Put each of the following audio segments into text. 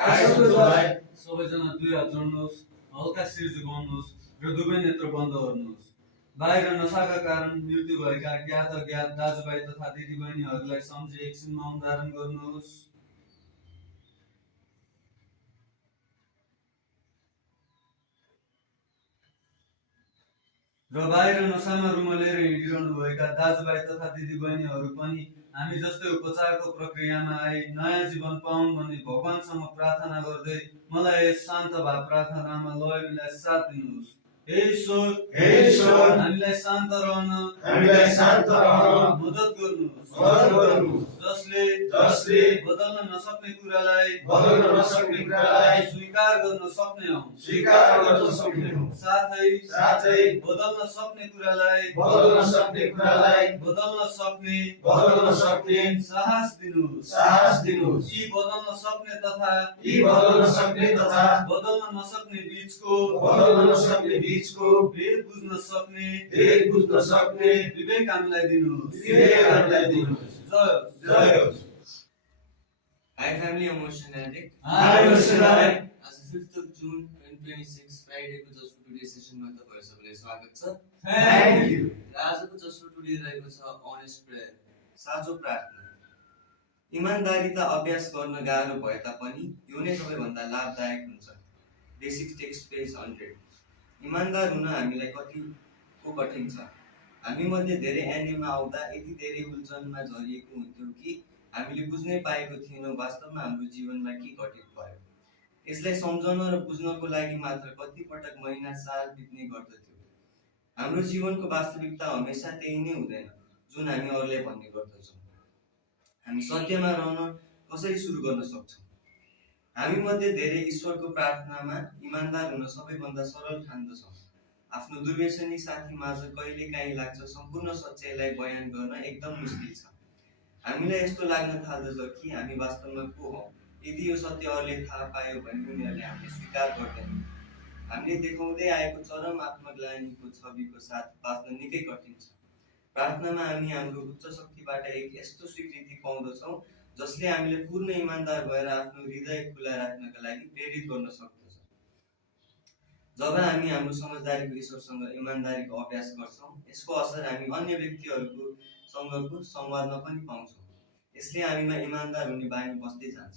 सबैजना दुई हात जोड्नुहोस्, हल्का शिर झुकाउनुहोस् र दुवै नेत्र बन्द गर्नुहोस्। बाहिर नसाका कारण मृत्यु भएका ज्ञात अज्ञात दाजुभाइ तथा दिदीबहिनीहरूलाई सम्झी एकछिन मौन धारण गर्नुहोस्। र बाहिर नसामा रुमलेर हिँडिरहनुभएका दाजुभाइ तथा दिदीबहिनीहरू पनि हामी जस्तै उपचारको प्रक्रियामा आई नयाँ जीवन पाउन् भनी भगवानसँग प्रार्थना गर्दै मलाई यस शान्त भाव प्रार्थनामा लय मिलाई साथ दिनुहोस्। हे ईश्वर, हामीलाई शान्त रहन मद्दत गर्नुहोस्, जसले बदल्न नसक्ने कुरालाई स्वीकार गर्न सक्ने हौं, साथै बदल्न सक्ने कुरालाई बदल्न सक्ने साहस दिनुहोस्। यी बदल्न सक्ने तथा बदल्न नसक्ने बीचको भेद बुझ्न सक्ने विवेक हामीलाई दिनुहोस्। जय होस्। Hi family, I'm Ocean Addict. As 5th of June 2026 Friday को Just for Today सेसन मा तपाईहरु सबैलाई स्वागत छ। Thank you. आजको Just for Today रहेको छ honest prayer, साझो प्रार्थना। इमानदारीता अभ्यास गर्न गाह्रो भए तापनि यो नै सबैभन्दा लाभदायक हुन्छ। Basic text page 100। इमानदार हुन हामीलाई कतिको कठिन छ। हामी मध्ये धेरै एनएमा आउँदा यति धेरै उल्झनमा झरिएको हुन्थ्यौ कि हामीले बुझ्नै पाएको थिएनौं वास्तवमा हाम्रो जीवनमा के घटित भयो। यसलाई सम्झाउन र बुझ्नको लागि मात्र कति पटक महिना साल बित्ने गर्दथ्यो। हाम्रो जीवनको वास्तविकता हमेशा त्यही नै हुँदैन जुन हामी अरूलाई भन्ने गर्दछौँ। हामी सत्यमा रहन कसरी सुरु गर्न सक्छौँ? हामी मध्ये धेरै ईश्वरको प्रार्थनामा इमानदार हुन सबैभन्दा सरल ठान्दछौँ। आफ्नो दुर्व्यसनी साथी माझ कहिलेकाहीँ लाग्छ सम्पूर्ण सच्चाइलाई बयान गर्न एकदम मुस्किल छ। हामीलाई यस्तो लाग्न थाल्दछ कि हामी वास्तवमा को हौं। यदि यो सत्य अरूले थाहा पायो भने उनीहरूले हामीले स्वीकार गर्दैनन्। हामीले देखाउँदै आएको चरम आत्मग्लानीको छविको साथ बाँच्न निकै कठिन छ। प्रार्थनामा हामी हाम्रो उच्च शक्तिबाट एक यस्तो स्वीकृति पाउँदछौँ जसले हामीलाई पूर्ण इमानदार भएर आफ्नो हृदय खुला राख्नका लागि प्रेरित गर्न सक्दछ। जब हामी हाम्रो समझदारीको ईश्वरसँग इमानदारीको अभ्यास गर्छौँ, यसको असर हामी अन्य व्यक्तिहरूको सँगको संवादमा पनि पाउँछौँ। यसले हामीमा इमानदार हुने बानी बस्दै जान्छ।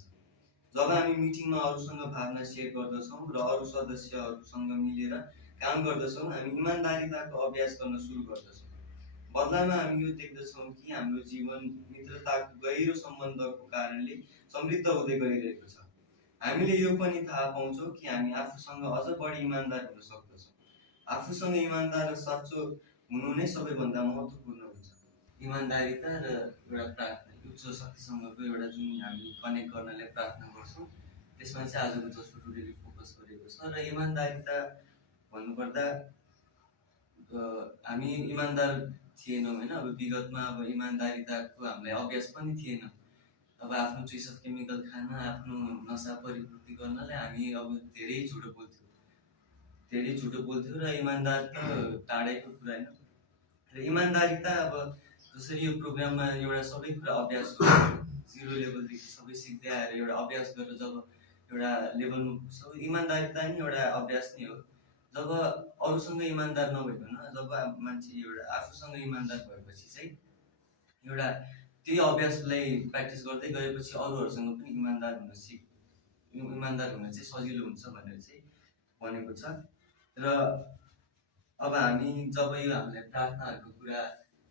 जब हामी मिटिङमा अरूसँग भावना शेयर गर्दछौँ र अरू सदस्यहरूसँग मिलेर काम गर्दछौँ, हामी इमानदारीताको अभ्यास गर्न सुरु गर्दछौँ। बदलामा हामी यो देख्दछौँ कि हाम्रो जीवन मित्रताको गहिरो सम्बन्धको कारणले समृद्ध हुँदै गइरहेको छ। हामीले यो पनि थाहा पाउँछौँ कि हामी आफूसँग अझ बढी इमानदार हुन सक्दछौँ। आफूसँग इमानदार र सच्चो हुनु नै सबैभन्दा महत्त्वपूर्ण हुन्छ। इमानदारीता र एउटा प्रार्थना, उच्च शक्तिसँगको एउटा जुन हामी कनेक्ट गर्नलाई प्रार्थना गर्छौँ, त्यसमा चाहिँ आजको जस्ट फर टुडेले फोकस गरेको छ। र इमानदारीता भन्नुपर्दा हामी इमानदार थिएनौँ हैन। अब विगतमा अब इमानदारीताको हामीलाई अभ्यास पनि थिएन। अब आफ्नो चोइस अफ केमिकल खान, आफ्नो नसा परिपूर्ति गर्नलाई हामी अब धेरै झुटो बोल्थ्यौँ र इमानदार त टाढैको कुरा हैन। र इमानदारीता अब जसरी यो प्रोग्राममा एउटा सबै कुरा अभ्यास गर्छ, जिरो लेभलदेखि सबै सिक्दै आएर एउटा अभ्यास गरेर जब एउटा लेभलमा पुग्छ, इमानदारीता नि एउटा अभ्यास नै हो। जब अरूसँग इमानदार नभइकन जब मान्छे एउटा आफूसँग इमानदार भएपछि चाहिँ एउटा त्यही अभ्यासलाई प्र्याक्टिस गर्दै गएपछि अरूहरूसँग पनि इमानदार हुन चाहिँ सजिलो हुन्छ भनेर चाहिँ भनेको छ। र अब हामी जब यो हामीलाई प्रार्थनाहरूको कुरा,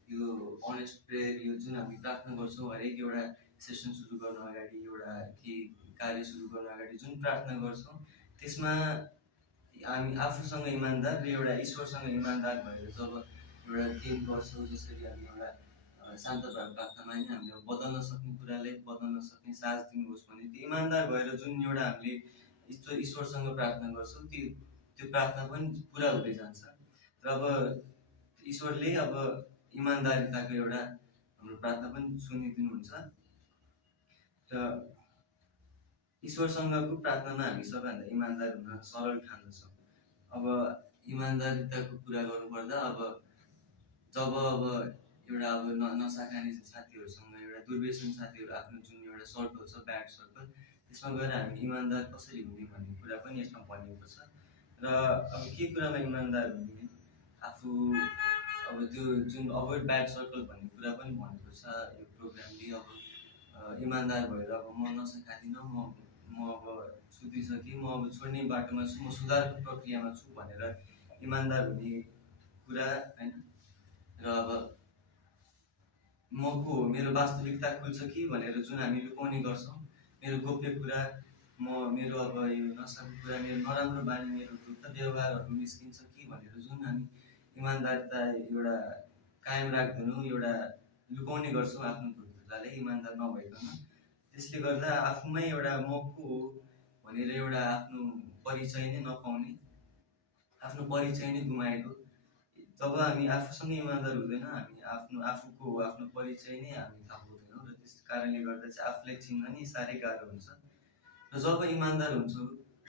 यो अनेस्ट प्रेयर, यो जुन हामी प्रार्थना गर्छौँ हरेक एउटा सेसन सुरु गर्न अगाडि, एउटा केही कार्य सुरु गर्न अगाडि जुन प्रार्थना गर्छौँ, त्यसमा हामी आफूसँग इमानदार र एउटा ईश्वरसँग इमानदार भएर जब एउटा केही गर्छौँ, जसरी हामी एउटा शान्त भाव प्रार्थनामा नि हामीले बदल्न सक्ने कुरालाई बदल्न सक्ने साहस दिनुहोस् भने त्यो इमानदार भएर जुन एउटा हामीले ईश्वरसँग प्रार्थना गर्छौँ, त्यो प्रार्थना पनि पुरा हुँदै जान्छ। र अब ईश्वरले अब इमानदारीताको एउटा हाम्रो प्रार्थना पनि सुनिदिनुहुन्छ। र ईश्वरसँगको प्रार्थनामा हामी सबैभन्दा इमानदार हुन सरल ठान्दछौँ। अब इमानदारीताको कुरा गर्नुपर्दा जब एउटा नसा खाने साथीहरूसँग, एउटा दुर्व्यसन साथीहरू, आफ्नो जुन एउटा सर्कल छ, ब्याड सर्कल, त्यसमा गएर हामी इमान्दार कसरी हुने भन्ने कुरा पनि यसमा भनिएको छ। र अब के कुरामा इमान्दार हुने, आफू अब त्यो जुन अभोइड ब्याड सर्कल भन्ने कुरा पनि भनेको छ यो प्रोग्रामले। अब इमान्दार भएर अब म नसा खाँदिनँ, म अब सुध्रिसकेँ, म अब छोड्ने बाटोमा छु, म सुधारको प्रक्रियामा छु भनेर इमान्दार हुने कुरा होइन। र अब म को हो, मेरो वास्तविकता खुल्छ कि भनेर जुन हामी लुकाउने गर्छौँ, मेरो गोप्य कुरा, मेरो अब यो नसाको कुरा, मेरो नराम्रो बानी, मेरो धुर्त व्यवहारहरू निस्किन्छ कि भनेर जुन हामी इमान्दारिता एउटा कायम राख्दैनौँ, एउटा लुकाउने गर्छौँ आफ्नो धुर्तताले इमान्दार नभइकन। त्यसले गर्दा आफूमै एउटा म को हो भनेर एउटा आफ्नो परिचय नै नपाउने, आफ्नो परिचय नै गुमाएको। जब हामी आफूसँगै इमान्दार हुँदैन, हामी आफूको आफ्नो परिचय नै हामी थाहा पाउँदैनौँ। र त्यस कारणले गर्दा चाहिँ आफूलाई चिन्न नि साह्रै गाह्रो हुन्छ। र जब इमान्दार हुन्छौँ